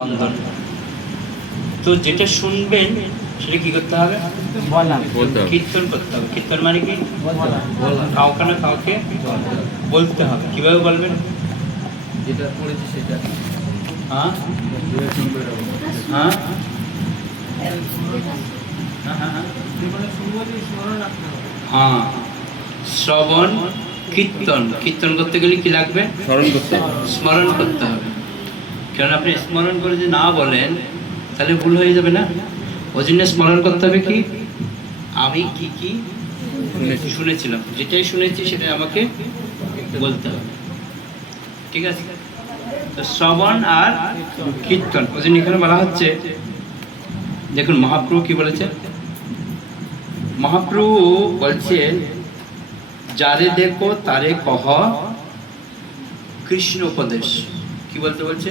বন্ধন। তো যেটা শুনবেন সেটা কি করতে হবে? কীর্তন করতে হবে। কীর্তন মানে কি? কাউকে না কাউকে বলতে হবে। কিভাবে বলবেন? যেটা পড়েছি সেটা। হ্যাঁ হ্যাঁ হ্যাঁ, শ্রবণ কীর্তন। কীর্তন করতে গেলে কি লাগবে? স্মরণ করতে হবে। স্মরণ করতে হবে। কারণ আপনি স্মরণ করে যদি না বলেন তাহলে ভুল হয়ে যাবে না। ওই জন্য স্মরণ করতে হবে কি আমি কি কি শুনেছিলাম, যেটাই শুনেছি সেটাই আমাকে বলতে হবে। ঠিক আছে? তো শ্রবণ আর কীর্তন, ওই জন্য এখানে বলা হচ্ছে, দেখুন মহাপ্রভু কি বলেছে। মহাপ্রভু বলছে যারে দেখো তারে কহ কৃষ্ণ উপদেশ। কি বলতে বলছে?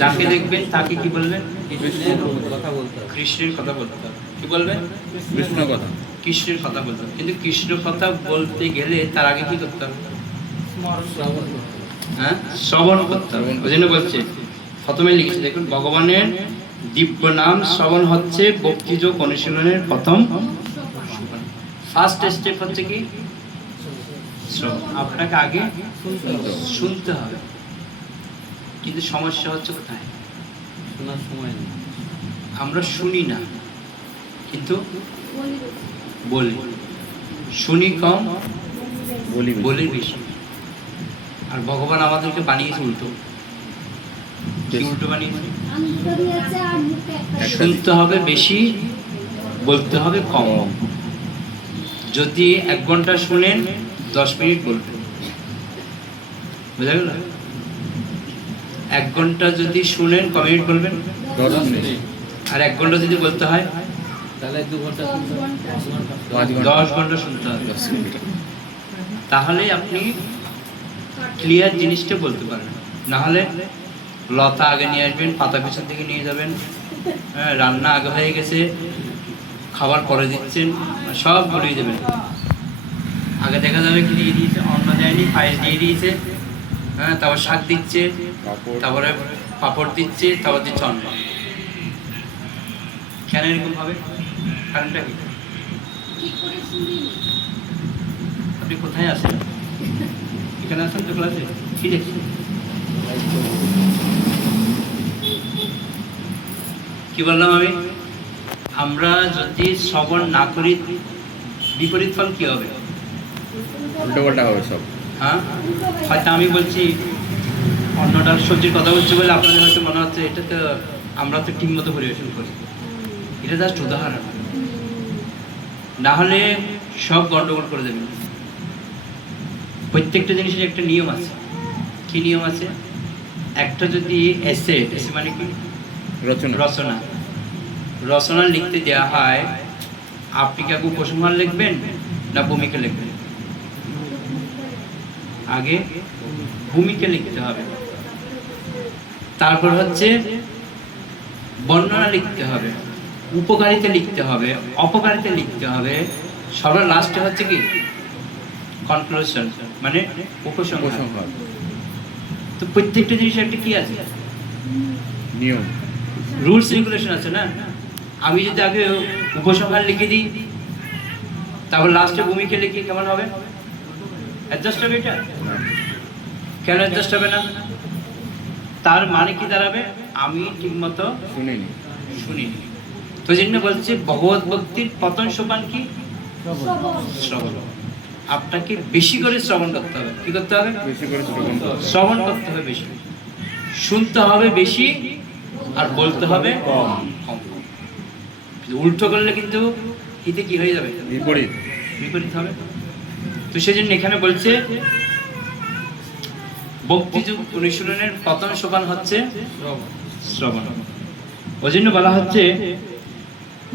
যাকে দেখবেন তাকে কি বলবেন? কৃষ্ণের কথা বলতে হবে। কি বলবেন? কৃষ্ণ কথা, কৃষ্ণের কথা বলতে হবে। কিন্তু কৃষ্ণ কথা বলতে গেলে তার আগে কি করতে হবে? হ্যাঁ, শ্রবণ করতে হবে। ওই জন্য বলছে, প্রথমে লিখেছে দেখুন, ভগবানের দিব্য নাম শ্রবণ হচ্ছে ভক্তিযোগ অনুশীলনের প্রথম ফার্স্ট স্টেপ হচ্ছে কি? শ্রবণ। আপনাকে আগে শুনতে হবে। কিন্তু সমস্যা হচ্ছে কোথায়? শোনার সময় নেই। আমরা শুনি না কিন্তু বলি। শুনি কম, বলি বেশি। আর ভগবান আমাদেরকে বানিয়েছে উল্টো। কি উল্টো বানিয়েছে? শুনতে হবে বেশি, বলতে হবে কম। যদি 1 ঘন্টা শুনেন 10 মিনিট বলবেন, বুঝা গেল? 1 ঘন্টা যদি শুনেন ক মিনিট বলবেন? 10 মিনিট। আর 1 ঘন্টা যদি বলতে হয় তাহলে 2 ঘন্টা, 10 ঘন্টা শুনতে হবে। তাহলে আপনি ক্লিয়ার জিনিসটা বলতে পারবেন। না হলে লতা আগে নিয়ে আসবেন, পাতা পিছন থেকে নিয়ে যাবেন, হ্যাঁ, রান্না আগে হয়ে গেছে, খাবার পরে দিচ্ছেন, সব ভুলিয়ে দেবেন। আগে দেখা যাবে কি দিয়ে দিয়েছে, অন্ন দেয়নি, পায়েস দিয়ে দিয়েছে, হ্যাঁ, তারপর শাক দিচ্ছে, তারপরে পাঁপড় দিচ্ছে, তারপর দিচ্ছে অন্ন। কেন এরকম হবে? কারণটা কি? আপনি কোথায় আছেন? এখানে আছেন তো ক্লাসে? কি দেখছেন? কি বললাম আমি? আমরা যদি শ্রবণ না করি বিপরীত ফল কি হবে? উল্টোপাল্টা হবে সব। হ্যাঁ, হয়তো আমি বলছি অন্য ডাল সবজির কথা বলছি বলে আপনাদের হয়তো মনে হচ্ছে এটা তো আমরা তো ঠিক মতো পরিবেশন করি। এটা জাস্ট উদাহরণ, না হলে সব গন্ডগোল করে দেবেন। প্রত্যেকটা জিনিসের একটা নিয়ম আছে। কি নিয়ম আছে? একটা যদি এসে মানে কি? রচনা রচনা লিখতে দেওয়া হয়, আপনি কি আগে উপসংহার লিখবেন না ভূমিকা লিখবেন? আগে ভূমিকা লিখতে হবে, তারপর হচ্ছে বর্ণনা লিখতে হবে, উপকারিতা লিখতে হবে, অপকারিতা লিখতে হবে, সবার লাস্টে হচ্ছে কি? কনক্লুশন, মানে উপসংহার। তো প্রত্যেকটা জিনিসের একটা কি আছে? নিয়ম, রুলস রেগুলেশন আছে না? আমি যদি আগে উপসংহার লিখে দিই, তারপর লাস্টে ভূমিকা লিখি, কেমন হবে? অ্যাডজাস্ট হবে এটা? কেন অ্যাডজাস্ট হবে না? তার মানে কি দাঁড়াবে? আমি ঠিকমতো শুনিনি। তো জন্য বলছে ভগবত ভক্তির প্রথম সোপান কি? শ্রবণ। আপনাকে বেশি করে শ্রবণ করতে হবে। কি করতে হবে? শ্রবণ করতে হবে বেশি, শুনতে হবে বেশি, আর বলতে হবে কম। উল্টো করলে কিন্তু এতে কি হয়ে যাবে? বিপরীত হবে। তো সেজন্য এখানে বলছে ভক্তিযোগ অনুশীলনের প্রথম সোপান হচ্ছে শ্রবণ। ওই জন্য বলা হচ্ছে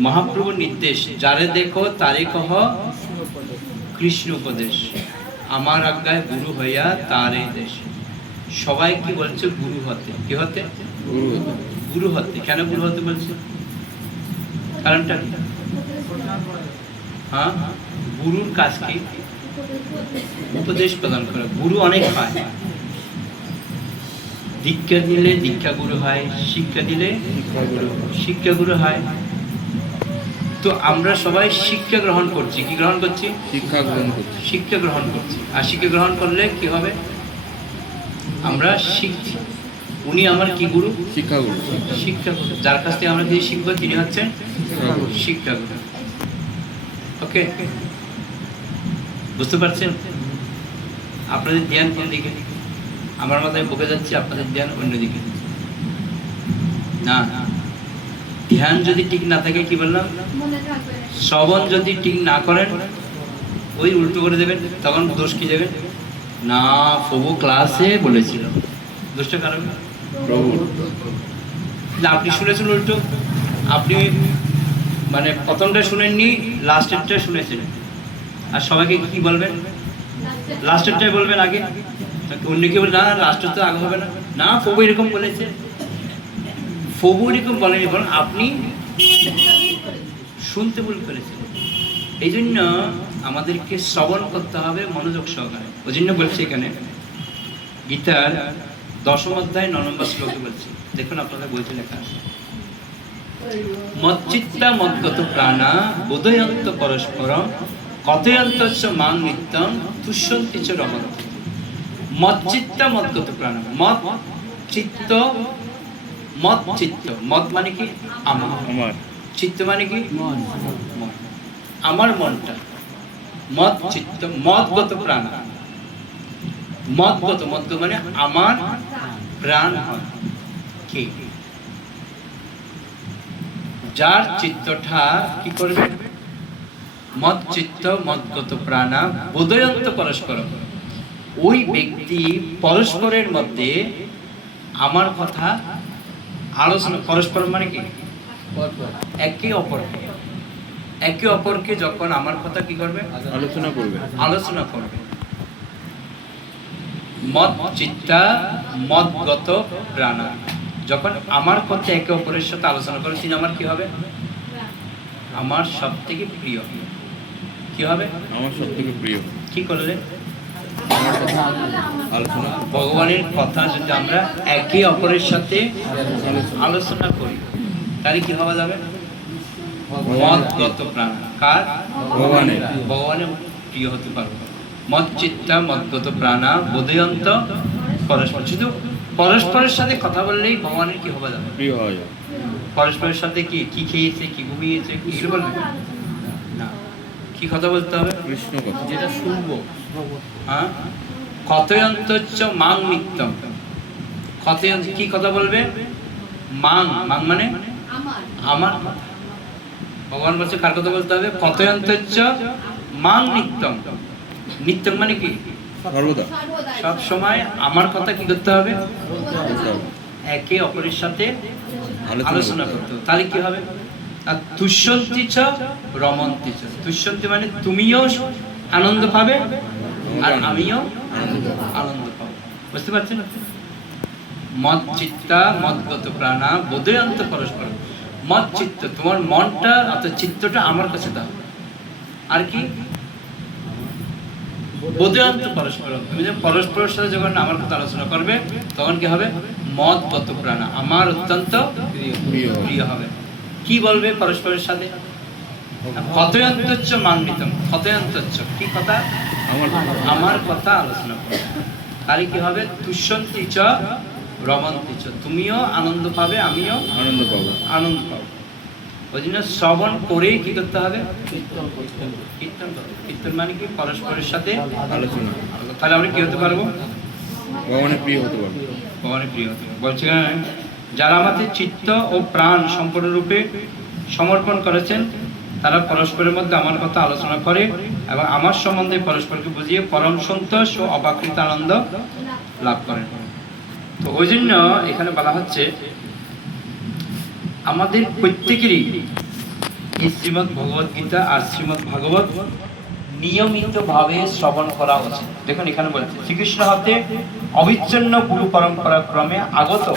মহাপ্রভুর নির্দেশ, যারে দেখো তারে কহ কৃষ্ণ উপদেশ, আমার আজ্ঞায় গুরু হইয়া তারে দেশ। সবাই কি বলছে? গুরু হতে। কি হতে? গুরু হতে। কেন গুরু হতে বলছে? কারণটা কি? হ্যাঁ, গুরুর কাজ কি? উপদেশ প্রদান করা। গুরু অনেক পায়, দীক্ষা দিলে দীক্ষাগুরু হয়, শিক্ষা দিলে শিক্ষাগুরু হয়। তো আমরা সবাই শিক্ষা গ্রহণ করছি। কি গ্রহণ করছি? শিক্ষা গ্রহণ করছি। শিক্ষা গ্রহণ করছি। আর শিক্ষা গ্রহণ করলে কি হবে? আমরা শিখছি। উনি আমার কি গুরু? শিক্ষাগুরু। শিক্ষাগুরু। যার কাছ থেকে আমরা যে শিখবো তিনি হচ্ছেন শিক্ষাগুরু। ওকে, বুঝতে পারছেন? আপনাদের ধ্যান কোন দিকে? আমার মাথায় বকে যাচ্ছে, আপনাদের ধ্যান অন্যদিকে। না, ধ্যান যদি ঠিক না থাকে, কি বললাম, শ্রবণ যদি ঠিক না করেন, ওই উল্টো করে দেবেন। তখন দোষ কি দেবেন? না, প্রভু ক্লাসে বলেছিল। দোষটা কারণ প্রভু। আপনি শুনেছেন উল্টো। আপনি মানে প্রথমটা শুনেননি, লাস্টেরটা শুনেছেন। আর সবাইকে কি বলবেন? লাস্টেরটাই বলবেন আগে। অন্য কেউ না, লাস্টের তো আগে হবে না। না, প্রভু এরকম বলেছে। প্রভু এরকম বলেনি, বলেন আপনি শুনতে ভুল করেছেন। এই জন্য আমাদেরকে শ্রবণ করতে হবে মনোযোগ সহকারে। ওই জন্য বলছি এখানে গীতার 10ম অধ্যায় 9 নম্বর শ্লোকে বলছি, দেখুন আপনাদের বইতে লেখা আছে, মচ্চিত্তা মদ্গত প্রাণা বোধয়ন্ত পরস্পরম কথয়ন্তস্য মাং নিত্যং তুষ্যন্তি চ রমন্তি। মচ্চিত্তা মদ্গত প্রাণা, মদ চিত্ত, মদ চিত্ত। মদ মানে কি? আমার। চিত্ত মানে কি? মন। আমার মনটা। মদ চিত্ত, মদগত প্রাণ। মদগত, মদগত মানে আমার প্রাণ হয় কে? যার চিত্তটা কি করবে? মদ চিত্ত মদগত প্রাণা বোধয়ন্ত পরস্পর। ওই ব্যক্তি পরস্পরের মধ্যে আমার কথা আলোচনা। পরস্পর মানে কি? একে অপরকে, একে অপরকে যখন আমার কথা কি করবে? আলোচনা করবে। আলোচনা করবে। মদ চিত্তা মদগত প্রাণা, যখন আমার কথা একে অপরের সাথে আলোচনা করে, তিনি আমার কি হবে? আমার সব থেকে প্রিয়। কি হবে? আমার সব থেকে প্রিয়। কি করলে? আলোচনা। ভগবানের কথা যদি আমরা একে অপরের সাথে আলোচনা করি, তাহলে কি হওয়া যাবে? মদগত প্রাণ। কার? ভগবানের। ভগবানের প্রিয় হতে পারবো। মদ চিত্তা মদগত প্রাণা বোধয়ন্ত পরস্পর। শুধু পরস্পরের সাথে কথা বললেই ভগবানের কি হওয়া যাবে? প্রিয় হওয়া যাবে। পরস্পরের সাথে কি কি খেয়েছে, কি ঘুমিয়েছে, কি বলবে না, কি কথা বলতে হবে? কৃষ্ণ কথা। যেটা শুনবো। হ্যাঁ, কথয়ন্তচ্চ মাং নিত্যম। কথয়ন্ত কি কথা বলবে? মাং। মাং মানে আমার কথা। ভগবান বলছে কার কথা বলতে হবে? কথয়ন্তচ্চ মাং নিত্যম। নিত্যম মানে কি? সর্বদা। সব সময় আমার কথা কি করতে হবে? বলতে হবে। একে অপরের সাথে আলোচনা আলোচনা করতে হবে। তাহলে কি হবে? আর তুষ্যন্তি চ রমন্তি চ। তুষ্যন্তি মানে তুমিও আনন্দ পাবে আর আমিও আনন্দ পাবো। বুঝতে পারছেন? মদ চিত্তা মদগত প্রাণা বোধয়ন্ত পরস্পর। মদ চিত্ত, তোমার মনটা অর্থাৎ চিত্তটা আমার কাছে দাও। আর কি? বোধয়ন্ত পরস্পর। তুমি যখন পরস্পরের সাথে যখন আমার কথা আলোচনা করবে, তখন কি হবে? মদগত প্রাণা, আমার অত্যন্ত প্রিয় হবে। কি বলবে পরস্পরের সাথে? কথয়ন্তচ্চ মান্বিতম। কথয়ন্তচ্চ কি কথা? আমার কথা আলোচনা করবে। তাহলে কি হবে? তুষ্যন্তি চ রমন্তি চ। তুমিও আনন্দ পাবে, আমিও আনন্দ পাবো। আনন্দ পাবো। ওই জন্য শ্রবণ করেই কি করতে হবে? কীর্তন করতে। কীর্তন মানে কি? পরস্পরের সাথে আলোচনা। তাহলে আমরা কি হতে পারবো? ভগবানের প্রিয় হতে পারবো। ভগবানের প্রিয় হতে পারবো। বলছে যারা আমাদের চিত্ত ও প্রাণ সম্পূর্ণরূপে সমর্পণ করেছেন, তারা পরস্পরের মধ্যে আমার কথা আলোচনা করে এবং আমার সম্বন্ধে পরস্পরকে বুঝিয়ে পরম সন্তোষ ও অবাকৃত আনন্দ লাভ করেন। তো ওই জন্য এখানে বলা হচ্ছে আমাদের প্রত্যেকেরই এই শ্রীমদ্ ভগবদ গীতা আর শ্রীমদ্ ভাগবত নিয়মিতভাবে শ্রবণ করা উচিত। দেখুন এখানে বলছে, শ্রীকৃষ্ণ হতে অবিচ্ছিন্ন গুরু পরম্পরা ক্রমে আগত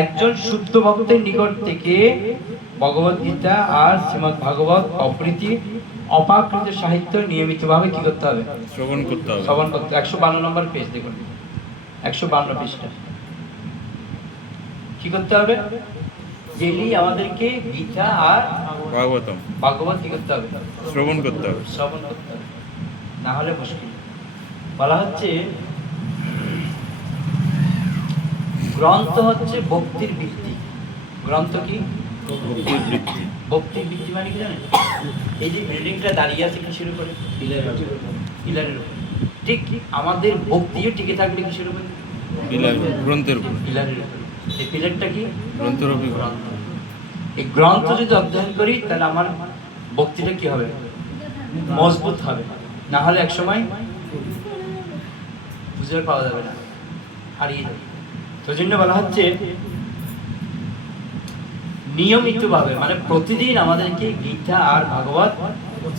একজন শুদ্ধ ভক্তের নিকট থেকে ভগবদ গীতা আর শ্রীমদ্ ভাগবত অপ্রীতি অপাকৃত সাহিত্য নিয়মিতভাবে কি করতে হবে? শ্রবণ করতে হবে। শ্রবণ করতে। 152 নম্বর পেজ দেখুন, 152 পৃষ্ঠা। কি করতে হবে? ডেলি আমাদেরকে গীতা আর ভাগবতম ভাগবত কি করতে হবে? শ্রবণ করতে হবে। শ্রবণ করতে হবে, না হলে মুশকিল। বলা হচ্ছে গ্রন্থ হচ্ছে ভক্তির ভিত্তি। গ্রন্থ কি? ভক্তির বৃত্তি। ভক্তির ভিত্তি মানে কি জানেন? এই যে বিল্ডিংটা দাঁড়িয়ে আছে কিসের উপরে? পিলারের উপরে। ঠিক আমাদের ভক্তিও টিকে থাকবে কিসের উপরে? পিলার, গ্রন্থের উপর। পিলারের উপরে। এই পিলারটা কি? গ্রন্থের উপর। গ্রন্থ। এই গ্রন্থ যদি অধ্যয়ন করি তাহলে আমার ভক্তিটা কি হবে? মজবুত হবে, না হলে এক সময় বুঝে পাওয়া যাবে না, হারিয়ে যাবে। তো জন্য বলা হচ্ছে নিয়মিত ভাবে, মানে প্রতিদিন আমাদেরকে গীতা আর ভাগবত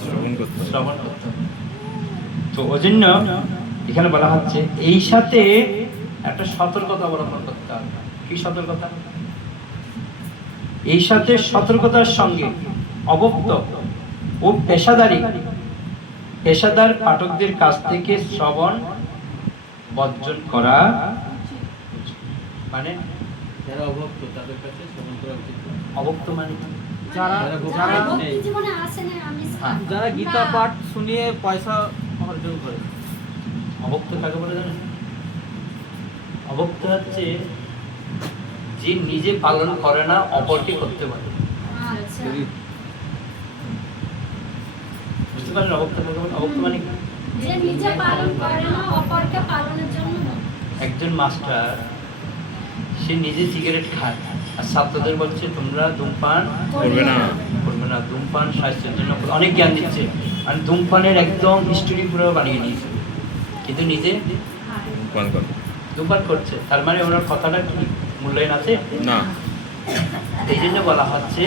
শ্রবণ করতে হবে। শ্রবণ করতে হবে। তো ওই জন্য এখানে বলা হচ্ছে এই সাথে একটা সতর্কতা অবলম্বন করতে হবে। কি সতর্কতা? এই সাথে সতর্কতার সঙ্গে অবক্ত ও পেশাদার পাঠকদের কাছ থেকে শ্রবণ বর্জন করা। মানে যারা অভক্ত তাদের কাছে শ্রবণ করা উচিত না। অবক্ত মানে যারা জীবনে আসে না আমি হ্যাঁ। যারা গীতা পাঠ শুনিয়ে পয়সা অর্জন করে। অবক্ত কাকে বলে জানেন? অবক্ত হচ্ছে যে নিজে পালন করে না, অপরকে করতে পারে। আচ্ছা বুঝতে পারেন অবক্ত কাকে বলে? অবক্ত মানে কি? যে নিজে পালন করে না অপরকে পালনের জন্য বলে। একজন মাস্টার সে নিজে সিগারেট খায় আর ছাত্রদের বলছে তোমরা ধূমপান করবে না। করবে না, ধূমপান স্বাস্থ্যের জন্য অনেক জ্ঞান দিচ্ছে, আর ধূমপানের একদম হিস্টোরি পুরো বানিয়ে দিয়েছে, কিন্তু নিজে পান করে ধূমপান করছে। তার মানে ওনার কথাটা কি মূল্যায়ন আছে? না। এই জন্য বলা হচ্ছে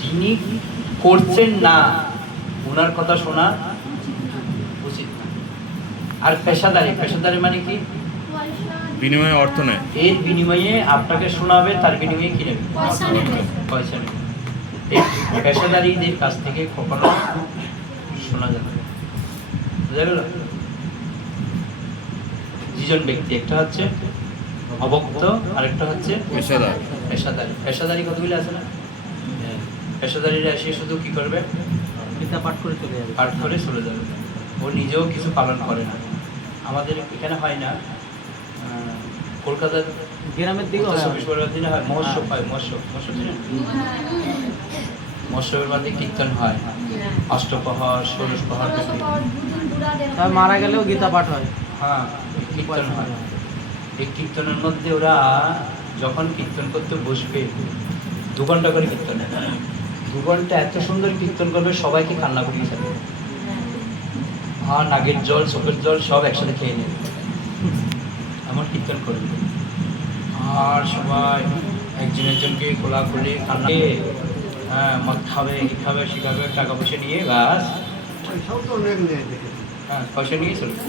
যিনি করছেন না ওনার কথা শোনা উচিত না। আর পেশাদারি মানে কি? বিনিময়ে অর্থ নেয়। এর বিনিময়ে আপনাকে শোনাবে, তার বিনিময়ে কি নেবে? পয়সা নেবে। পয়সা নেবে। এই পেশাদারিদের কাছ থেকে কখনো শোনা যাবে না। বুঝা গেল? দুজন ব্যক্তি, একটা হচ্ছে অবক্ত আর একটা হচ্ছে পেশাদার। পেশাদারি কতগুলি আছে না? পেশাদারিরা এসে শুধু কি করবে? গীতা পাঠ করে চলে যাবে। পাঠ করে চলে যাবে, ও নিজেও কিছু পালন করে না। আমাদের এখানে হয় না, কলকাতার গ্রামের দিকে উত্তর চব্বিশ পরগনার দিনে হয় মহোৎসব, হয় মহোৎসব চিনেন? মহোৎসবের মধ্যে কীর্তন হয়, অষ্টপ্রহর, ষোড়শ প্রহর থেকে। তার মারা গেলেও গীতা পাঠ হয়। হ্যাঁ, কীর্তন হয়। এই কীর্তনের মধ্যে ওরা যখন কীর্তন করতে বসবে 2 ঘন্টা করে কীর্তন হয়। 2 ঘন্টা এত সুন্দর কীর্তন করবে, সবাইকে কান্না করিয়ে যাবে। নাগের জল, চোখের জল সব একসাথে খেয়ে নেবে, এমন কীর্তন করবে। আর সবাই একজনকে কোলাকুলি কান্না, হ্যাঁ মদ খাবে, ই খাবে, সে খাবে, টাকা পয়সা নিয়ে গাছ, হ্যাঁ পয়সা নিয়ে চলবে।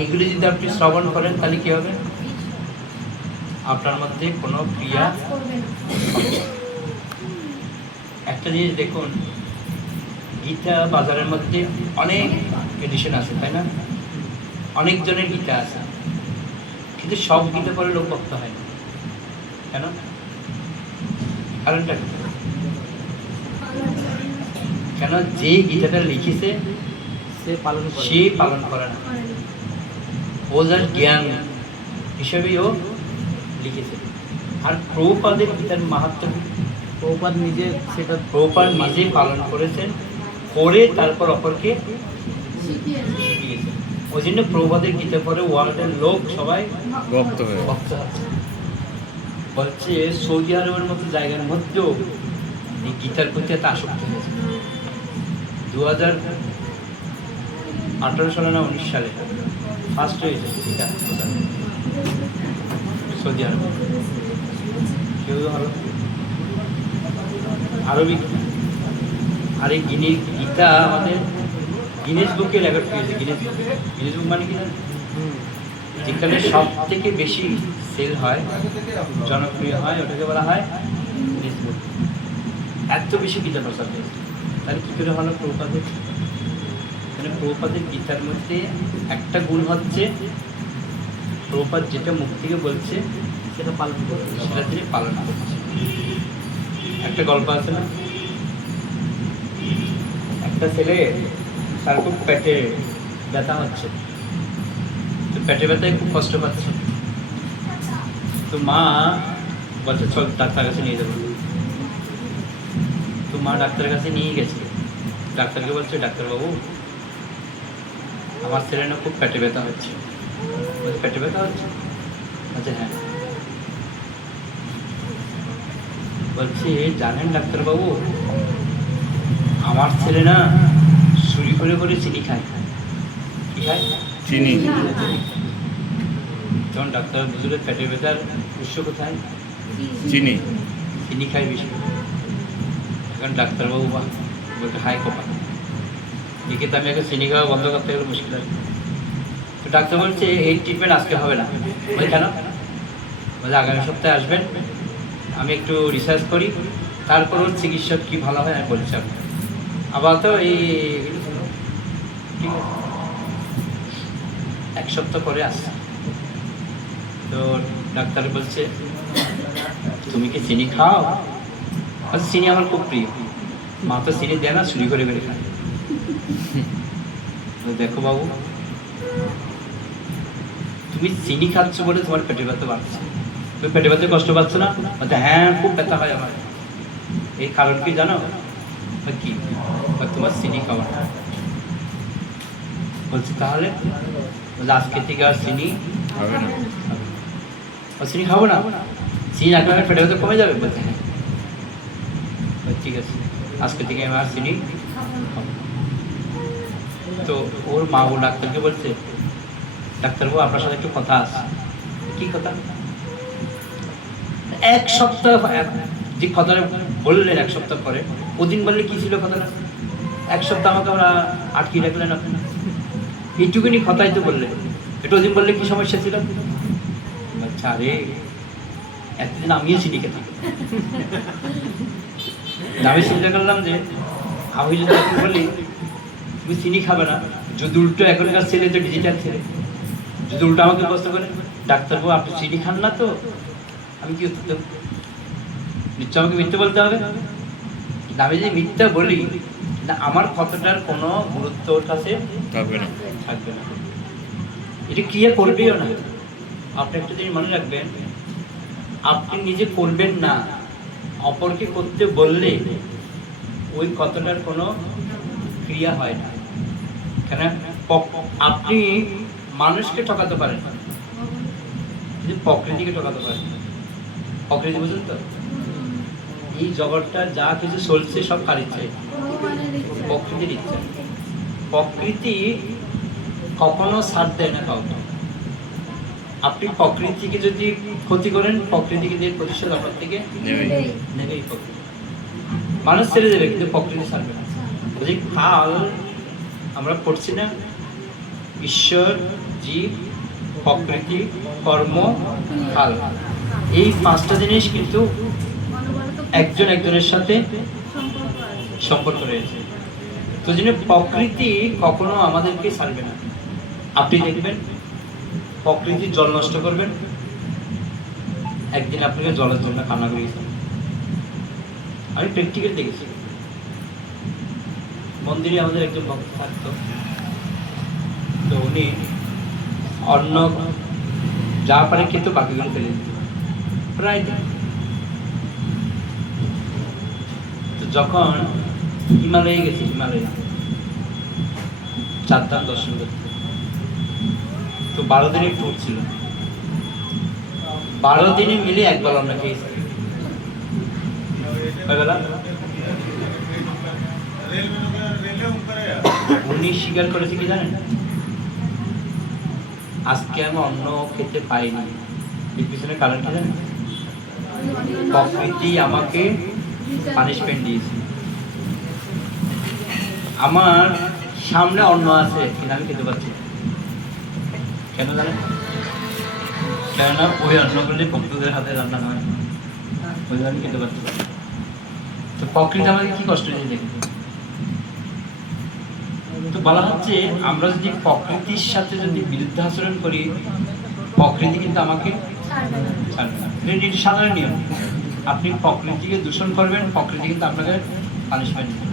এইগুলি যদি আপনি শ্রবণ করেন তাহলে কি হবে? আপনার মধ্যে কোনো ক্রিয়া হবে না। একটা জিনিস দেখুন, গীতা বাজারের মধ্যে অনেক এডিশন আছে, তাই না? অনেক জনের গীতা আছে, কিন্তু সব গীতা পড়ে লোক ভক্ত হয় না। কেন? কারণটা কি? কেন? যে গীতাটা লিখেছে সে পালন করে। সে পালন করে না, ও যার জ্ঞান হিসেবেই ও লিখেছে। আর প্রভুপাদের গীতার মাহাত্ম্য কি? প্রভুপাদ নিজে সেটা প্রভুপাদ নিজে পালন করেছেন, করে তারপর অপরকে শিখিয়েছেন। ওই জন্য প্রভুপাদের গীতা পরে ওয়ার্ল্ডের লোক সবাই ভক্ত হয়ে ভক্ত আছে। বলছে সৌদি আরবের মতো জায়গার মধ্যেও এই গীতার প্রতি এত আসক্তি হয়েছে। 2018 সালে না 19 সালে ফার্স্ট হয়েছে গীতা প্রচার সৌদি আরবে। কেউ ভালো আরবিক। আর এই গীতা আমাদের গিনেস বুকে রেকর্ড পেয়েছে। গিনেস বুক মানে কি জানেন? যেখানে সব থেকে বেশি সেল হয়, জনপ্রিয় হয়, ওটাকে বলা হয় গিনেস বুক। এত বেশি গীতা প্রচার পেয়েছে, তাহলে কী করে হলো? প্রভুপাদের। এখানে প্রভুপাদের গীতার মধ্যে একটা গুণ হচ্ছে প্রভুপাদ যেটা মুখ থেকে বলছে সেটা পালন করতে হবে। সেটা তিনি পালন করছে। একটা গল্প আছে না, একটা ছেলে তার খুব পেটে ব্যথা হচ্ছে, তো পেটে ব্যথায় খুব কষ্ট পাচ্ছে, তো মা বলছে চল ডাক্তার কাছে নিয়ে যাবো। তো মা ডাক্তারের কাছে নিয়ে গেছে, ডাক্তারকে বলছে ডাক্তারবাবু আমার ছেলে না খুব পেটে ব্যথা হচ্ছে। বলছে পেটে ব্যথা হচ্ছে? বলছে হ্যাঁ। বলছি জানেন ডাক্তারবাবু আমার ছেলে না চুরি করে করে চিনি খায়। কি খায়? চিনি। তখন ডাক্তার বুঝলে পেটে ব্যথার উৎস কোথায়? চিনি। চিনি খায় বেশি। এখন ডাক্তারবাবু বা বলতে হাই কপা, একে তো আমি এখন চিনি খাওয়া বন্ধ করতে গেলে মুশকিল আছে। তো ডাক্তার বলছে এই ট্রিটমেন্ট আজকে হবে না। বলে কেন? বলে আগামী সপ্তাহে আসবেন, আমি একটু রিসার্চ করি, তারপর ওর চিকিৎসা কী ভালো হয় আমি বলছি আপনাকে। আবার তো এই ঠিক আছে, এক সপ্তাহ পরে আসছে। তো ডাক্তার বলছে তুমি কি চিনি খাও? আচ্ছা চিনি আমার খুব প্রিয়, মা তো চিনি দেয় না, চুরি করে করে খায়। দেখো বাবু তুমি চিনি খাচ্ছ বলে তোমার পেটে ব্যথা বাড়ছে, তুমি পেটে ব্যথায় কষ্ট পাচ্ছ না? বলতে হ্যাঁ খুব ব্যথা হয় আমার। এই কারণ কি জানো? কি? তোমার চিনি খাওয়া। বলছি তাহলে? বলছে আজকে থেকে আর চিনি হবে না। চিনি খাবো না, চিনি না খেলে পেটে ব্যথা কমে যাবে। বলতে হ্যাঁ। ঠিক আছে আজকে থেকে আমি আর চিনি খাবো। তো ওর মা ও ডাক্তারকে বলছে ডাক্তারবাবু আপনার সাথে একটু কথা আছে। কি কথা? এক সপ্তাহ যে কথাটা বললেন এক সপ্তাহ পরে, ওদিন বললে কি ছিল কথাটা? এক সপ্তাহ আমাকে আমরা আটকে রাখলেন আপনি, এইটুকুনি কথাই তো বললেন, একটু ওদিন বললে কি সমস্যা ছিল? আচ্ছা আরে এতদিন আমিও চিনি খেতাম, আমি চিন্তা করলাম যে আমি যদি এখন বলি তুমি চিনি খাবে না, যদি উল্টো এখনকার ছেলে তো ডিজিটাল ছেলে, যদি উল্টো আমাকে কষ্ট করে ডাক্তারবাবু আপনি চিনি খান না তো, আমি কি উত্তর দেবো? নিশ্চয় আমাকে মিথ্যে বলতে হবে। কিন্তু আমি যদি মিথ্যা বলি না আমার কথাটার কোনো গুরুত্ব ওর কাছে থাকবে না। থাকবে না, এটা ক্রিয়া করবেও না। আপনি একটা জিনিস মনে রাখবেন, আপনি নিজে করবেন না, অপরকে করতে বললে ওই কথাটার কোনো ক্রিয়া হয় না। কেন? আপনি মানুষকে ঠকাতে পারেন না, কিন্তু প্রকৃতিকে ঠকাতে পারেন। প্রকৃতি বুঝলেন তো? এই জগৎটা যা কিছু চলছে সব কার ইচ্ছে? প্রকৃতির ইচ্ছা। প্রকৃতি কখনো ছাড় দেয় না কাউকে। আপনি প্রকৃতিকে যদি ক্ষতি করেন, প্রকৃতিকে দিয়ে প্রতিশোধ আপনার থেকে নেবেই প্রকৃতি। মানুষ ছেড়ে দেবে কিন্তু প্রকৃতি ছাড়বে না। বলছি কাল আমরা পড়ছি না, ঈশ্বর, জীব, প্রকৃতি, কর্ম, কাল, এই পাঁচটা জিনিস কিন্তু একজন একজনের সাথে সম্পর্ক রয়েছে। তো জন্য প্রকৃতি কখনো আমাদেরকে ছাড়বে না। আপনি দেখবেন প্রকৃতি জল নষ্ট করবেন, একদিন আপনাকে জলের জন্য কান্না করিয়েছেন। আমি প্র্যাকটিক্যাল দেখেছি। মন্দিরে আমাদের একজন ভক্ত থাকতো, তো উনি অন্ন যা পারে খেত, বাকিগুলো ফেলে দিত প্রায় দিন। তো যখন হিমালয়ে গেছি, হিমালয়ে 4 ধাম দর্শন করতে, তো 12 দিনের ট্যুর ছিল। 12 দিনে মিলে একবার আমরা খেয়েছি। উনি স্বীকার করেছে কি জানেন? আজকে আমি অন্ন খেতে পাইনি, এর পিছনে কারণ কি জানেন? প্রকৃতি আমাকে পানিশমেন্ট দিয়েছে। আমার সামনে অন্ন আছে কিন্তু আমি খেতে পারছি না। কেন জানেন? কেননা ওই অন্নগুলি ভক্তদের হাতে রান্না হয়, ওই জন্য আমি খেতে পারছি না। তো প্রকৃতি আমাকে কি কষ্ট দিয়ে দেখবে। তো বলা হচ্ছে আমরা যদি প্রকৃতির সাথে যদি বিরুদ্ধ আচরণ করি, প্রকৃতি কিন্তু আমাকে ছাড়বে না। ছাড়বে না। এটি সাধারণ নিয়ম। আপনি প্রকৃতিকে দূষণ করবেন, প্রকৃতি কিন্তু আপনাকে পানিশমেন্ট দেবে।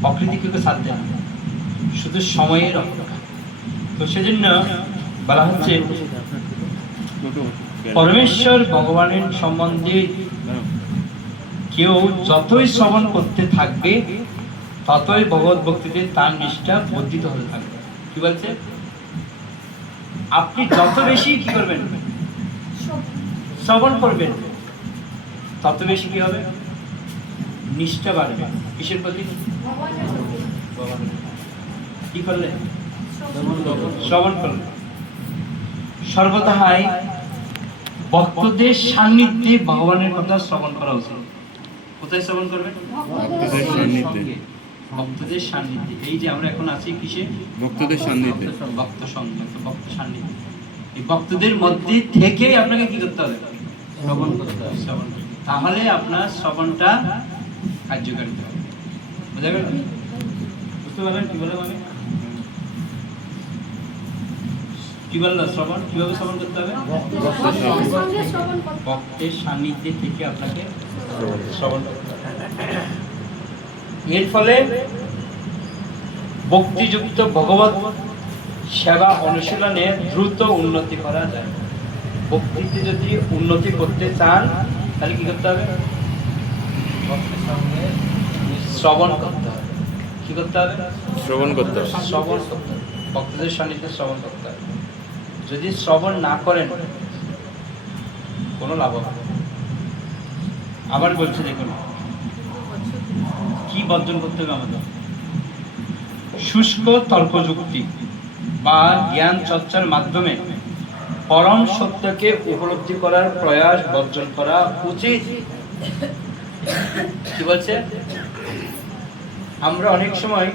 প্রকৃতি কেউ ছাড়তে না, শুধু সময়ের অপেক্ষা। তো সেজন্য বলা হচ্ছে পরমেশ্বর ভগবানের সম্বন্ধে কেউ যতই শ্রবণ করতে থাকবে ততই ভগবত ভক্তিতে তার নিষ্ঠা বর্ধিত হতে থাকবে। কি বলছে? আপনি যত বেশি কি করবেন, শ্রবণ করবেন, তত বেশি কি হবে, নিষ্ঠা বাড়বে। কিসের প্রতি? ভগবানের। কি করলে? শ্রবণ করলে। সর্বদাই ভক্তদের সান্নিধ্যে ভগবানের কথা শ্রবণ করা উচিত। কোথায় শ্রবণ করবেন? ভক্তদের সান্নিধ্যে। ভক্তদের সান্নিধ্যে। এই যে আমরা এখন আছি কিসে? ভক্তদের সান্নিধ্যে। ভক্ত সঙ্গে, ভক্ত সান্নিধ্যে। এই ভক্তদের মধ্যে থেকেই আপনাকে কি করতে হবে? শ্রবণ করতে হবে। শ্রবণ করতে হবে। তাহলে আপনার শ্রবণটা কার্যকারী হবে। বুঝা গেল? বুঝতে পারলেন কি বললাম আমি? কি বললো? শ্রবণ কিভাবে শ্রবণ করতে হবে? ভক্তের সঙ্গে শ্রবণ করতে হবে। ভক্তের সান্নিধ্যে থেকে আপনাকে শ্রবণ করতে হবে। এর ফলে ভক্তিযুক্ত ভগবত সেবা অনুশীলনে দ্রুত উন্নতি করা যায়। ভক্তিতে যদি উন্নতি করতে চান তাহলে কি করতে হবে? ভক্তের সঙ্গে শ্রবণ করতে হবে। কি করতে হবে? শ্রবণ করতে হবে। শ্রবণ করতে হবে। ভক্তদের সান্নিধ্যে শ্রবণ করতে হবে। যদি শ্রবণ না করেন কোনো লাভ হবে না। আবার বলছি দেখুন কি বর্জন করতে হবে আমাদের। শুষ্ক তর্কযুক্তি বা জ্ঞান চর্চার মাধ্যমে পরম সত্যকে উপলব্ধি করার প্রয়াস বর্জন করা উচিত। কি বলছে? আমরা অনেক সময়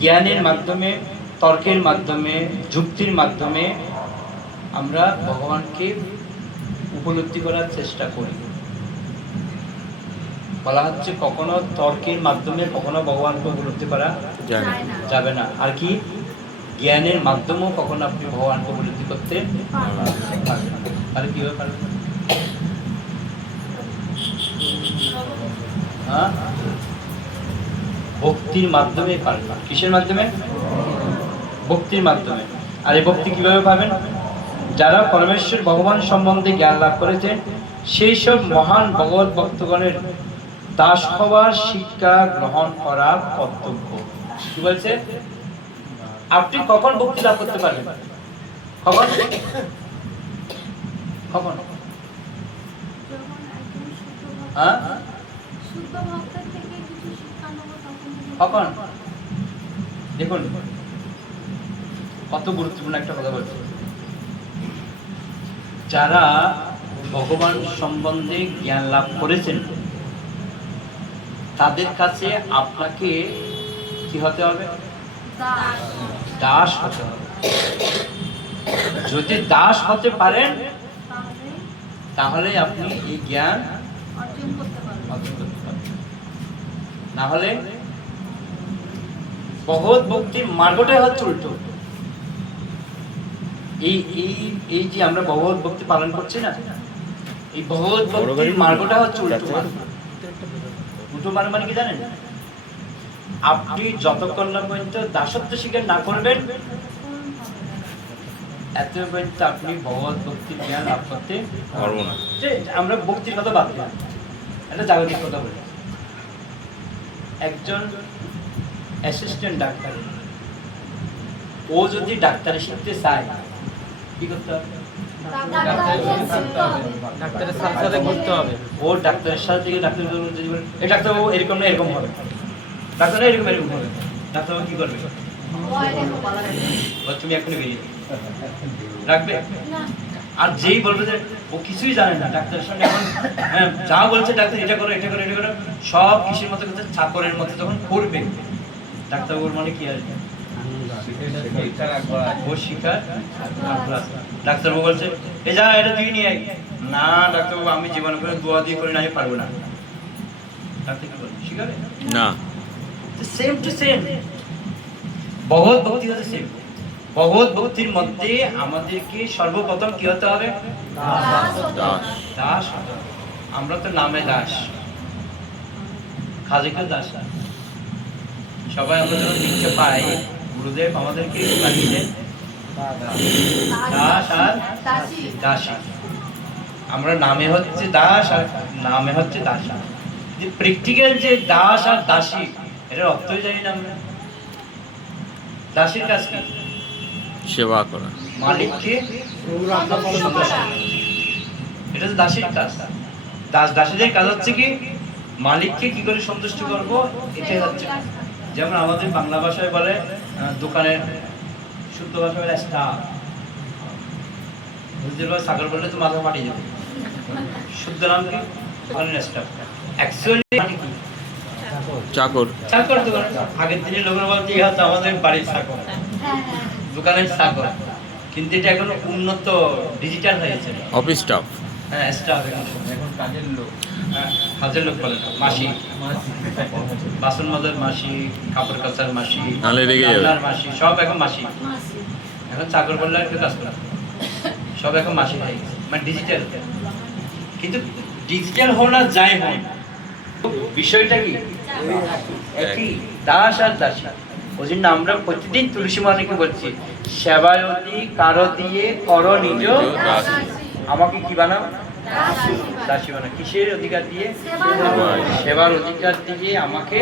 জ্ঞানের মাধ্যমে, তর্কের মাধ্যমে, যুক্তির মাধ্যমে আমরা ভগবানকে উপলব্ধি করার চেষ্টা করি। বলা হচ্ছে কখনো তর্কের মাধ্যমে কখনো ভগবানকে উপলব্ধি করা যায় না। যাবে না। আর কি জ্ঞানের মাধ্যমেও কখনো আপনি ভগবানকে উপলব্ধি করতে পারবেন না। তাহলে কিভাবে পারবেন? হ্যাঁ, ভক্তির মাধ্যমে পারবেন। কিসের মাধ্যমে? ভক্তির মাধ্যমে। আর এই ভক্তি কিভাবে পাবেন? যারা পরমেশ্বর ভগবান সম্বন্ধে জ্ঞান লাভ করেছেন সেই সব মহান ভগবত ভক্তগণের দাস হওয়ার শিক্ষা গ্রহণ করা কর্তব্য। কি বলছে? আপনি কখন ভক্তি লাভ করতে পারবেন? কখন? কখন? যখন একজন শুদ্ধ ভক্ত- হ্যাঁ, শুদ্ধ ভক্তের থেকে কিছু শিক্ষা নেবো তখন যদি- কখন? দেখুন কত গুরুত্বপূর্ণ একটা কথা বলছি। যারা ভগবান সম্বন্ধে জ্ঞান লাভ করেছেন তাদের কাছে আপনাকে কি হতে হবে? দাস। দাস হতে হবে। যদি দাস হতে পারেন তাহলে তাহলে আপনি এই জ্ঞান অর্জন করতে পারবো। অর্জন করতে পারবেন। না হলে ভগবত ভক্তির মার্গটাই হচ্ছে উল্টো। এই এই এই যে আমরা ভগবত ভক্তি পালন করছি না, এই ভগবত ভক্তির মার্গটা হচ্ছে উল্টো মার্গ। উল্টো মার্গ মানে কি জানেন? আপনি যতক্ষণ না পর্যন্ত দাসত্ব স্বীকার না করবেন এত পর্যন্ত আপনি ভগবত ভক্তির জ্ঞান লাভ করতে পারবো না। যে আমরা ভক্তির কথা বাদ দিলাম, একটা জাগতিক কথা বলি। একজন অ্যাসিস্ট্যান্ট ডাক্তার, ও যদি ডাক্তারি শিখতে চায় কি করতে হবে? ডাক্তারের সাথে করতে হবে। ও ডাক্তারের সাথে থেকে ডাক্তার যদি বলে এই ডাক্তারবাবু এরকম না এরকম হবে, ডাক্তার না এরকম এরকম হবে, ডাক্তারবাবু কি করবে? বলে, তুমি এখনই বেরিয়ে রাখবে। আর যেই বলবে যে ও কিছুই জানে না, ডাক্তারের সঙ্গে এখন যা বলছে ডাক্তার এটা করো এটা করো এটা করো, সব কিসের মতো করতে চাকরের মতো যখন করবে, ডাক্তারবাবুর মানে কি আসবে? ও শিকার। ডাক্তারবাবু বলছে এ যা এটা তুই নিয়ে আয়। না ডাক্তারবাবু আমি জীবনে করে দোয়া দিয়ে করে না, আমি পারবো না। ডাক্তার কি বলবে? শিখাবে না। সেম টু সেম ভগবত ভক্তি হচ্ছে সেম। ভগবত ভক্তির মধ্যে আমাদেরকে সর্বপ্রথম কি হতে হবে? দাস। দাস হতে হবে। আমরা তো নামে দাস, খাজেকে দাস না। সবাই আমরা যখন দীক্ষা পাই, গুরুদেব আমাদেরকে লাগিয়েছেন দাস আর দাসী। আমরা নামে হচ্ছে দাস আর নামে হচ্ছে দাসী। প্র্যাকটিক্যাল যে দাস আর দাসী, এটার অর্থই জানি না আমরা। দাসীর কাজ কি? সেবা করা। মালিককে সন্তুষ্ট করা। এটা তো দাসীর কাজ। দাসীদের কাজ হচ্ছে কি? মালিককে কি করে সন্তুষ্ট করব, এটাই হচ্ছে। যেমন আমাদের বাংলা ভাষায় বলে দোকানের, শুদ্ধ ভাষায় বলে স্টাফ। বুঝতে পারবে, সাগর বললে তো মাথা ফাটিয়ে যাবে। শুদ্ধ নাম কি? দোকানের স্টাফ। অ্যাকচুয়ালি চাকর। চাকর দোকান। আগের দিনে লোকেরা বলতে ইহা তো আমাদের বাড়ির চাকর, দোকানের চাকর। কিন্তু এটা এখন উন্নত ডিজিটাল হয়েছে। Office staff. হ্যাঁ, স্টাফ এখন কাজের লোক। হ্যাঁ, কাজের লোক বলে না, মাসি। বাসন মাজার মাসি, কাপড় কাচার মাসি, নাহলে রেগে যাবে। রান্নার মাসি, সব এখন মাসি। এখন চাকর বললে আর কেউ কাজ করে না। সব এখন মাসি হয়ে গেছে, মানে ডিজিটাল। কিন্তু ডিজিটাল হোক না যাই হোক, বিষয়টা কি? একই, দাস আর দাসী। ওই জন্য আমরা প্রতিদিন তুলসী মাতাকে বলছি, সেবায়তি কারো দিয়ে কর নিজ দাসী। আমাকে কি বানাও? দাসী বানাও। কিসের অধিকার দিয়ে? সেবার অধিকার দিয়ে আমাকে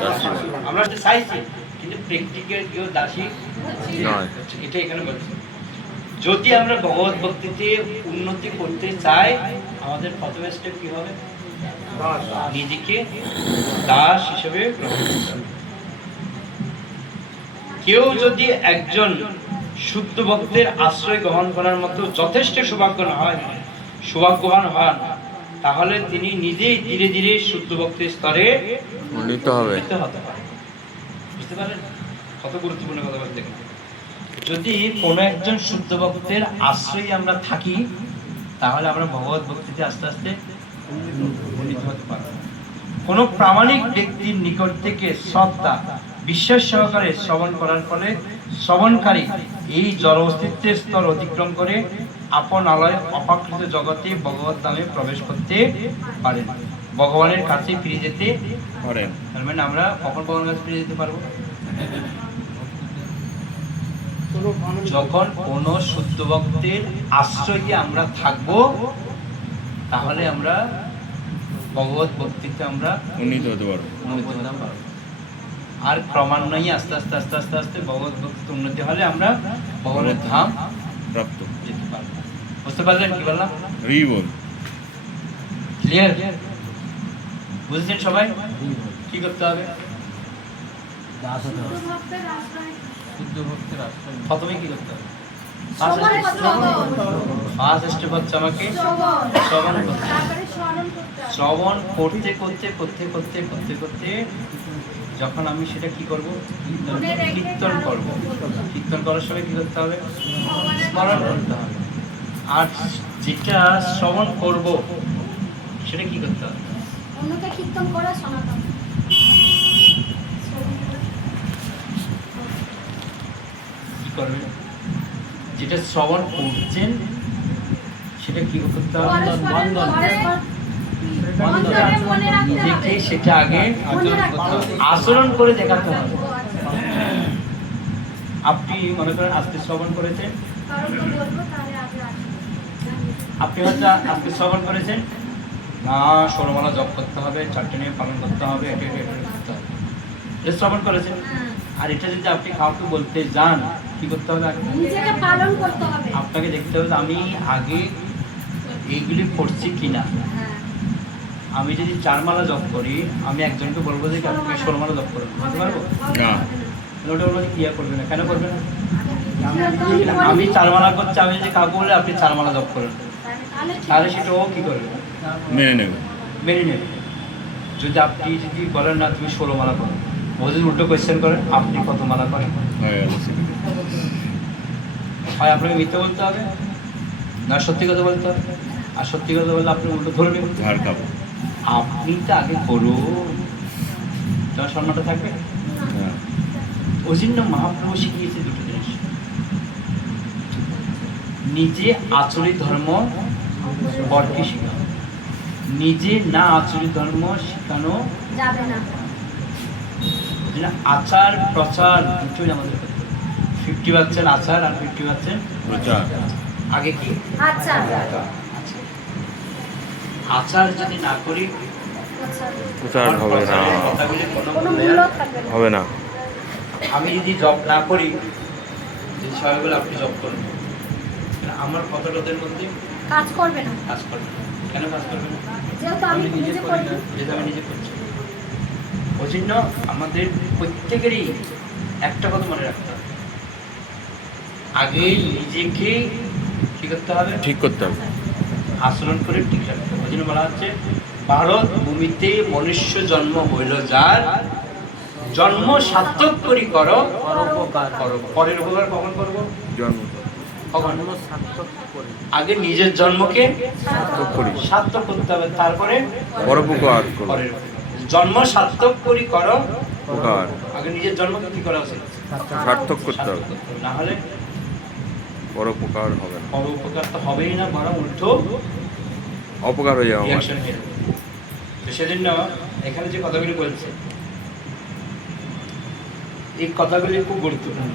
দাসী। আমরা তো চাইছি, কিন্তু প্র্যাকটিক্যাল কেউ দাসী নয়। এটা এখানে বলছি। যদি আমরা ভগবত ভক্তিতে উন্নতি করতে চাই, আমাদের প্রথম স্টেপ কি হবে? নিজেকে দাস হিসেবে গ্রহণ করতে হবে। কেউ যদি একজন শুদ্ধ ভক্তের আশ্রয় গ্রহণ করার মতো যথেষ্ট সৌভাগ্যবান হন, তাহলে তিনি নিজেই ধীরে ধীরে শুদ্ধ ভক্তের স্তরে উন্নীত হবে। উন্নীত হতে পারে। বুঝতে পারলেন কত গুরুত্বপূর্ণ কথা বলতে? দেখুন, যদি কোনো একজন শুদ্ধ ভক্তের আশ্রয়ে আমরা থাকি, তাহলে আমরা ভগবত ভক্তিতে আস্তে আস্তে উন্নীত হতে পারব। কোনো প্রামাণিক ব্যক্তির নিকট থেকে শ্রদ্ধা বিশ্বাস সহকারে শ্রবণ করার ফলে শ্রবণকারী এই জড় অস্তিত্বের স্তর অতিক্রম করে আপন আলয় অপাকৃত জগতে ভগবত ধামে প্রবেশ করতে পারেন, ভগবানের কাছে ফিরে যেতে পারেন। তার মানে আমরা কখন ভগবানের কাছে ফিরে যেতে পারবো? যখন কোন শুদ্ধ ভক্তের আশ্রয়ে আমরা থাকব, তাহলে আমরা ভগবত ভক্তিতে আমরা উন্নীত হতে পারবো। উন্নতি হতে পারবো। আর ক্রমান্বয়ে আস্তে আস্তে আস্তে আস্তে আস্তে ভগবত ভক্তিতে উন্নতি হলে আমরা ভগবানের ধাম প্রাপ্ত। যেতে পারবো। বুঝতে পারলেন কি বললাম? রিবল। ক্লিয়ার? বুঝেছেন সবাই? কি করতে হবে? শুদ্ধ ভক্তের আশ্রয়। প্রথমে কি করতে হবে? সবার ফার্স্ট স্টেপ হচ্ছে আমাকে শ্রবণ করতে হবে। শ্রবণ করতে করতে করতে করতে করতে করতে যখন আমি সেটা কি করব? কীর্তন করব। কীর্তন করার সময় কি করতে হবে? স্মরণ করতে হবে। আর যেটা শ্রবণ করব সেটা কি করতে হবে? অন্যকে কীর্তন করা শোনাতাম। কি করবেন? যেটা শ্রবণ করছেন সেটা কি করতে হবে? নিজেকে সেটা আগে আচরণ করে দেখাতে হবে। আপনি মনে করেন আজকে শ্রবণ করেছেন, আপনি হয়তো আজকে শ্রবণ করেছেন না, 16 মালা জপ করতে হবে, 4টে নিয়ম পালন করতে হবে, এটা করতে হবে, এটা শ্রবণ করেছেন। আর এটা যদি আপনি কাউকে বলতে যান, কি করতে হবে? নিজেকে পালন করতে হবে। আপনাকে দেখতে হবে আমি আগে এইগুলি করছি কিনা। আমি যদি 4 মালা জপ করি, আমি একজনকে বলবো যে আপনি 16 মালা জপ করুন, বলতে পারবো না। ওটা বলবো যে ক্রিয়া করবে না, কেন করবে না? আমি 4 মালা করছি, আমি যদি কাউকে বলে আপনি 4 মালা জপ করুন, তাহলে সেটা ও কি করবে? মেনে নেবে। মেনে নেবে। যদি আপনি যদি বলেন না তুমি 16 মালা করো, ও যদি উল্টো কোয়েশ্চেন করেন আপনি কত মালা করেন, হয়ে গেল। হয় আপনাকে মিথ্যে বলতে হবে না সত্যি কথা বলতে হবে। আর সত্যি কথা বললে আপনি উল্টো ধরে নেবেন। ধার খাবো। আপনি তো আগে করুন, তোমার সম্মানটা থাকবে। হ্যাঁ। ওই জন্য মহাপ্রভু শিখিয়েছে দুটো জিনিস, নিজে আচরিত ধর্ম পরকে শেখানো, নিজে না আচরিত ধর্ম শেখানো যাবে না। যেটা আচার প্রচার দুটোই আমাদের করতে হবে। 50% আচার আর 50% প্রচার। আগে কি আচ্ছা আচার যদি না করি আচ্ছা, প্রচার হবে না, কথাগুলি কোনো কোনো মূল্য মূল্য থাকবে না। হবে না। আমি যদি জব না করি, যে সবাইগুলো আপনি জব করবেন, আমার কথাটাদের মধ্যে কাজ করবে না, কাজ করবে না। কেন কাজ করবে না? যেহেতু আমি নিজে করি না। যেটা আমি নিজে করছি। ওই জন্য আমাদের প্রত্যেকেরই একটা কথা মনে রাখতে হবে, আগে নিজেকে কি করতে হবে, ঠিক করতে হবে। আচরণ করে ঠিক রাখতে হবে। ওই জন্য বলা হচ্ছে ভারত ভূমিতে মনুষ্য জন্ম হইল যার, জন্ম সার্থক করি করো, পরোপকার করো। পরের উপকার কখন করবো? জন্ম কখন? জন্ম সার্থক করি। আগে নিজের জন্মকে সার্থক করি, সার্থক করতে হবে, তারপরে পরোপকার করো, পরের উপকার। জন্ম সার্থক করি করো, উপকার আগে নিজের জন্মকে কি করা উচিত? সার্থক করতে হবে, সার্থক করতে হবে। না হলে পরোপকার হবে না, পর উপকার তো হবেই না, বরং উল্টো অপকার হয়ে যাবে আমার। রিয়াকশন হয়ে যাবে। তো সেজন্য এখানে যে কথাগুলি বলছে, এই কথাগুলি খুব গুরুত্বপূর্ণ।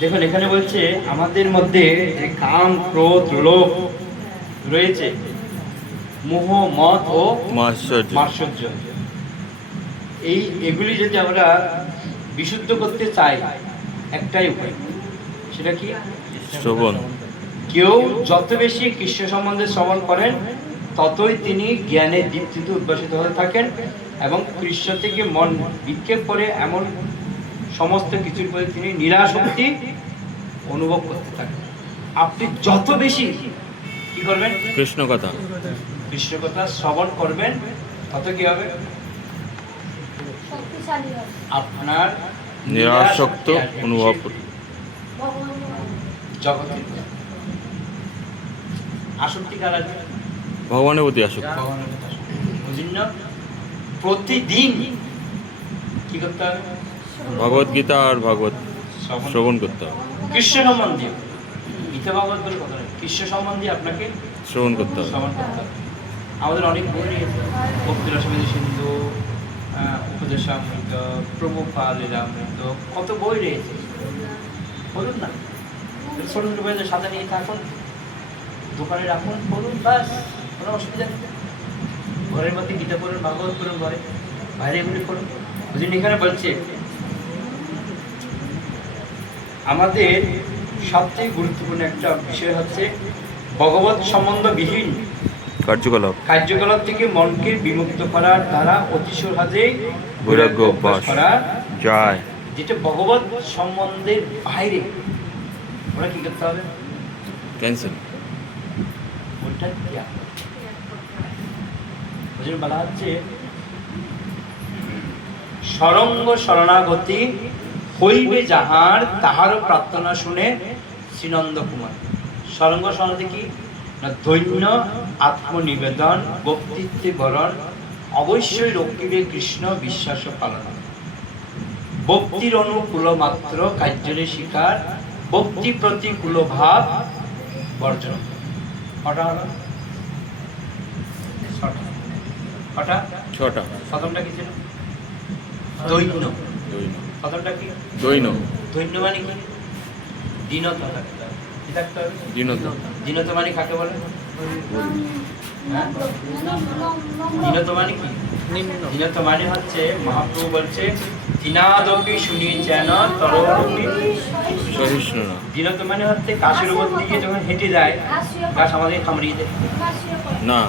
দেখুন এখানে বলছে আমাদের মধ্যে যে কাম, ক্রোধ, লোভ রয়েছে, মোহ, মদ ও মাশ্চর্য, মাৎসর্য, এগুলি যদি আমরা বিশুদ্ধ করতে চাই, একটাই উপায়, সেটা কি? শ্রবণ, কেউ যত বেশি কৃষ্ণ সম্বন্ধে শ্রবণ করেন, ততই তিনি জ্ঞানের দীপ্তিতে উদ্ভাসিত হয়ে থাকেন এবং কৃষ্ণ থেকে মন বিক্ষেপ করে এমন সমস্ত কিছুর প্রতি তিনি নিরাসক্তি অনুভব করতে থাকেন। আপনি যত বেশি কি করবেন? কৃষ্ণ কথা, কৃষ্ণ কথা শ্রবণ করবেন, তত কি হবে? শক্তিশালী হবে, আপনার নিরাসক্ত আসবে, অনুভব করি। ভগবান জগতে আসক্তি কার আছে? ভগবানের প্রতি আসক্ত, ভগবানের প্রতি আসক্তি। ওই জন্য প্রতিদিন কি করতে হবে? ভগবত গীতা আর ভাগবত শ্রবণ করতে হবে, কৃষ্ণ সম্বন্ধীয়, গীতা ভাগবত বলে কথা নয়, কৃষ্ণ সম্বন্ধে আপনাকে শ্রবণ করতে হবে। শ্রবণ করতে হবে। আমাদের অনেক বই রয়েছে, ভক্তিরসমের সিন্ধু, উপদেশামৃত, প্রভুপাল লীলামৃত, কত বই রয়েছে, বলুন না, ছোট ছোট বইয়ের সাথে নিয়ে থাকুন, দোকানে রাখুন, পড়ুন, বাস, কোনো অসুবিধা নেই। ঘরের মধ্যে গীতা পড়ুন, ভাগবত পড়ুন, ঘরে বাইরে এগুলি পড়ুন। ওই জন্য এখানে বলছে আমাদের সবচেয়ে গুরুত্বপূর্ণ একটা বিষয় হচ্ছে ভগবত সম্বন্ধবিহীন কার্যকলাপ থেকে মনকে বিমুক্ত করার দ্বারা অতি সহজেই বৈরাগ্য অভ্যাস করা যায়। যেটা ভগবত সম্বন্ধের বাইরে, ওরা কি করতে হবে? ক্যান্সেল, ওইটা ত্যাগ করতে হবে। ওই জন্য বলা হচ্ছে সরঙ্গ শরণাগতি হইবে যাহার, তাহারও প্রার্থনা শুনে শ্রীনন্দ কুমার। সরঙ্গ শরণাগতি কি না? দৈন্য আত্মনিবেদন, বক্তিত্বে বরণ, অবশ্যই রক্ষিবে কৃষ্ণ বিশ্বাস পালন। ভক্তির অনুকূল মাত্র কার্যের শিকার, ভক্তি প্রতিকূল ভাব বর্জন। কটা হলো? ছটা। ছটা। প্রথমটা কি ছিল? দৈন্য। প্রথমটা কি? দৈন্য। দৈন্য মানে কি? দীনতা থাকতে হবে। কি থাকতে হবে? দীনতা। দীনতা মানে কাকে বলে? হ্যাঁ? দীনতা মানে কি? নিম্ন। দীনতা মানে হচ্ছে মহাপ্রভু বলছে দীনাদপি শুনি যেন তরপি সহিষ্ণু না। দীনতা মানে হচ্ছে গাছের উপর দিকে যখন হেঁটে যায়, গাছ আমাদের কামড়িয়ে দেয়। না,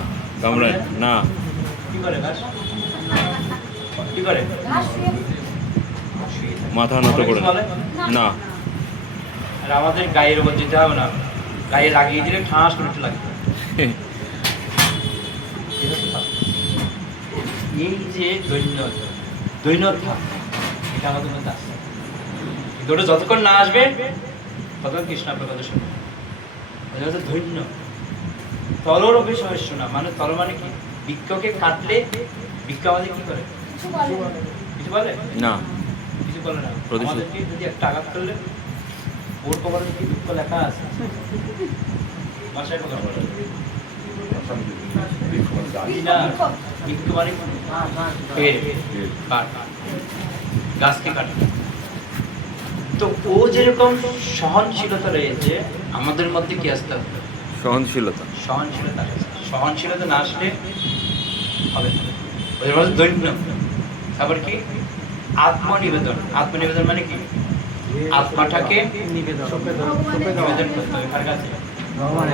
কামড়ায় না। কি করে গাছ? কি করে? শুয়ে থাকে। মাথা নত করে বলে? না। আর আমাদের গায়ের উপর যেতে হবে না, গায়ে লাগিয়ে দিলে ঠাস করে একটু লাগবে। এই যে দৈন্যতা, এটা আমাদের মধ্যে আসছে। কিন্তু ওটা যতক্ষণ না আসবে ততক্ষণ কৃষ্ণ আপনার কথা শুনবে। ওটা হচ্ছে দৈন্য। তলর অভিসহিষ্য না, মানে তল মানে কি? বৃক্ষকে কাটলে বৃক্ষ আমাদের কি করে? কিছু বলে? না। কিছু বলে না, প্রতিশোধ। আমাদেরকে যদি একটা আঘাত করলে ওর কবরে কি দুঃখ লেখা আছে? ভাষায় কথা বলে না, একটু মানে পেড়, কাঠ, গাছকে কাটে। তো ও যেরকম সহনশীলতা রয়েছে, আমাদের মধ্যে কি আসতে হবে? সহনশীলতা। সহনশীলতা। সহনশীলতা না আসলে হবে না। ওদের বলে দৈন্য। তারপর কি? আত্মনিবেদন। আত্মনিবেদন মানে কি? আত্মাটাকে নিবেদন নিবেদন করতে হবে কার কাছে?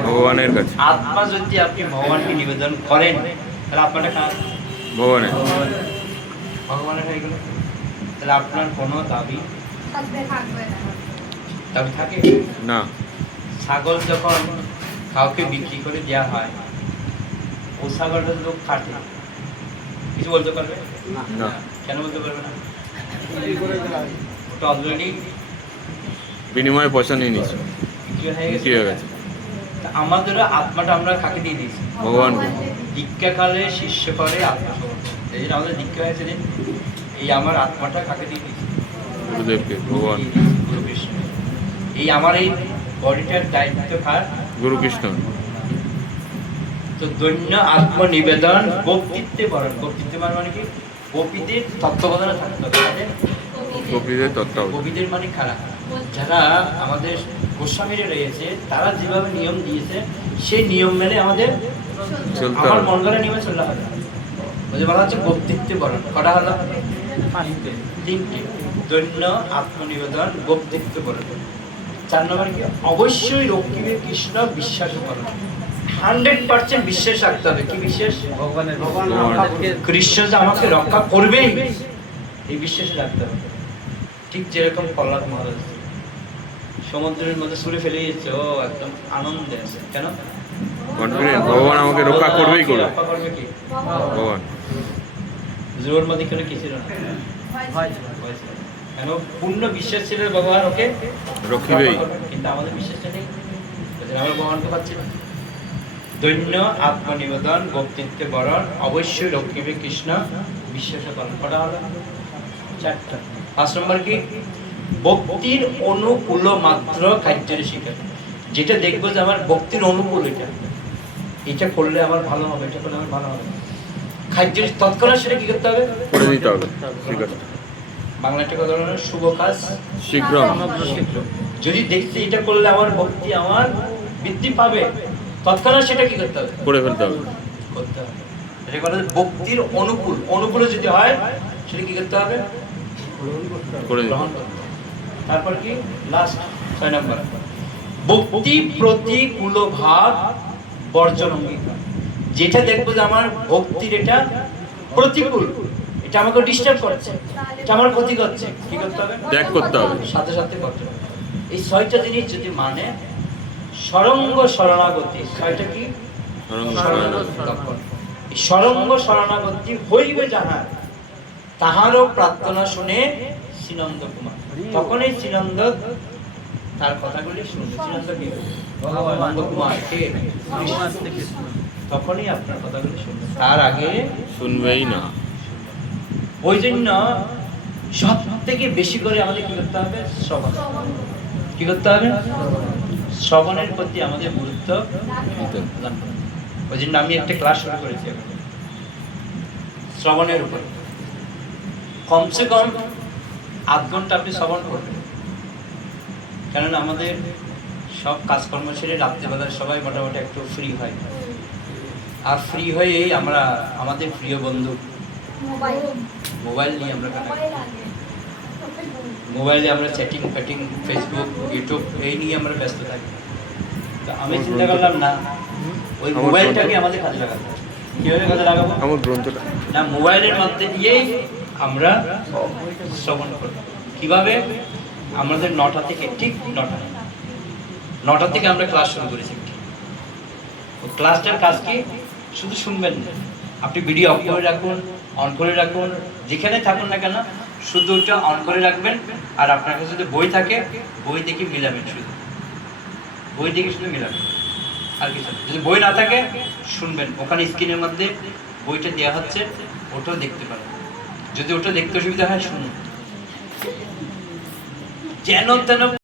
ভগবানের কাছে। আত্মা যদি আপনি ভগবানকে নিবেদন করেন, তাহলে আত্মাটা কার? ভগবানের। ভগবানের হয়ে গেল। তাহলে আপনার কোনো দাবি থাকে না। ছাগল যখন কাউকে বিক্রি করে দেওয়া হয়, ও ছাগলটা লোক কাটে, কিছু বলতে পারবে না। কেন বলতে পারবে না? ওটা অলরেডি বিনিময়ে পয়সা নিয়ে নিচ্ছে, বিক্রি হয়ে বিক্রি হয়ে গেছে। গেছে তা আমাদেরও আত্মাটা আমরা কাকে দিয়ে দিয়েছি? ভগবানকে। দীক্ষাকালে শিষ্য করে আত্মসমর্পণ। এই জন্য আমাদের দীক্ষা হয়েছে যে এই আমার আত্মাটা কাকে দিয়ে দিয়েছি? গুরুদেবকে, ভগবান। গুরু কৃষ্ণ। এই আমার এই বডিটার দায়িত্ব কার? গুরু কৃষ্ণ। তো দৈন্য আত্মনিবেদন বক্তিত্বে বরণ। বক্তিত্বে বরণ মানে কি? গোপীদের তত্ত্বাবধানে থাকতে হবে। তাদের গোপীদের তত্ত্ব। গোপীদের মানে খারাপ, যারা আমাদের গোস্বামীরা রয়েছে, তারা যেভাবে নিয়ম দিয়েছে সেই নিয়ম মেনে আমাদের চলতে আমার হবে। মন গড়া নিয়মে চলতে হবে। বুঝে বলা হচ্ছে বক্তিত্বে বরণ। কটা হলো? তিনটে। দৈন্য আত্মনিবেদন বক্তিত্ব বরণ। 4 নম্বর কি? অবশ্যই রক্ষিবে কৃষ্ণ বিশ্বাস করো। 100% বিশ্বাস রাখতে হবে। কি বিশ্বাস? ভগবান কৃষ্ণ যে আমাকে রক্ষা করবেই, এই বিশ্বাস রাখতে হবে। ঠিক যেরকম প্রহ্লাদ মহারাজ সমুদ্রের মধ্যে ছুঁড়ে ফেলে দিয়েছে, ও একদম আনন্দে আছে। কেন? কনফিডেন্ট, ভগবান আমাকে রক্ষা করবেই করবে। রক্ষা করবে কি? ভগবান। জোর মধ্যে কোনো কি ছিল না, ভয় ছিল। কেন? পূর্ণ বিশ্বাস ছিল ভগবান ওকে রক্ষিবেই। রক্ষা করবে। কিন্তু আমাদের বিশ্বাসটা নেই, আমরা ভগবানকে পাচ্ছি না। দৈন্য আত্মনিবেদন বক্তিত্বে বরণ অবশ্যই রক্ষিবে কৃষ্ণ বিশ্বাস পালন করা হলো। 4টা। 5 নম্বর কি? ভক্তির অনুকূল মাত্র খাদ্যের শিকার। যেটা দেখবো যে আমার ভক্তির অনুকূল, এটা করলে আমার ভালো হবে, এটা করলে আমার ভালো হবে, খাদ্যের তৎক্ষণাৎ সেটা কি করতে হবে? করে দিতে হবে। ঠিক আছে। বাংলাটা কথা হলো শুভ কাজ শীঘ্র। শীঘ্র। যদি দেখছি এটা করলে আমার ভক্তি আমার বৃদ্ধি পাবে, তৎক্ষণাৎ সেটা কি করতে হবে? করে ফেলতে হবে। করতে হবে। এটা বলা হয় ভক্তির অনুকূল। অনুকূলে যদি হয় সেটা কি করতে হবে? করে দিতে গ্রহণ করতে হবে। তারপর কি? লাস্ট 6 নম্বর, ভক্তি প্রতিকূল ভাব বর্জন অঙ্গীকার। যেটা দেখবো যে আমার ভক্তির এটা প্রতিকূল, এটা আমাকে ডিস্টার্ব করছে, এটা আমার ক্ষতি করছে, কি করতে হবে? ত্যাগ করতে হবে। সাথে সাথে করতে হবে। এই 6টা জিনিস যদি মানে সরঙ্গ শরণাগতি। 6টা কি? সরঙ্গ শরণাগতি লক্ষণ। এই সরঙ্গ শরণাগতি হইবে যাহার, তাহারও প্রার্থনা শুনে শ্রীনন্দ কুমার। তখন এই শ্রীনন্দ তার কথাগুলি শুনবে। শ্রীনন্দ কি? ভগবান কুমার কে? তখনই আপনার কথাগুলি শুনবে, তার আগে শুনবেই না। ওই জন্য সব থেকে বেশি করে আমাদের কি করতে হবে? শ্রবণ। কি করতে হবে? শ্রবণের প্রতি আমাদের গুরুত্ব প্রদান করতে হবে। ওই জন্য আমি একটা ক্লাস শুরু করেছি শ্রবণের উপর। কমসে কম 8 ঘন্টা আপনি শ্রবণ করবেন। কেননা আমাদের সব কাজকর্ম সেরে রাত্রিবেলায় সবাই মোটামুটি একটু ফ্রি হয়, আর ফ্রি হয়েই আমরা আমাদের প্রিয় বন্ধু মোবাইল নিয়ে আমরা মোবাইলে আমরা চ্যাটিং ফ্যাটিং, ফেসবুক, ইউটিউব এই নিয়ে আমরা ব্যস্ত থাকি। তো আমি চিন্তা করলাম না, ওই মোবাইলটাকে আমাদের কাজে লাগাতে হবে। কীভাবে কাজে লাগাবো? আমার গ্রন্থটা না, মোবাইলের মধ্যে দিয়েই আমরা শ্রবণ করব। কিভাবে? আমাদের 9টা থেকে, ঠিক 9টা থেকে আমরা ক্লাস শুরু করেছি। ক্লাসটার কাজ কি? শুধু শুনবেন না, আপনি ভিডিও অফ করে রাখুন, অন করে রাখুন, যেখানে থাকুন না কেন শুধু ওটা অন করে রাখবেন। আর আপনার কাছে যদি বই থাকে, বই দেখে মিলাবেন, শুধু বই দেখে শুধু মিলাবেন, আর কিছু না। যদি বই না থাকে শুনবেন, ওখানে স্ক্রিনের মধ্যে বইটা দেওয়া হচ্ছে, ওটাও দেখতে পারেন। যদি ওটা দেখতে অসুবিধা হয় শুনুন। যেন তেন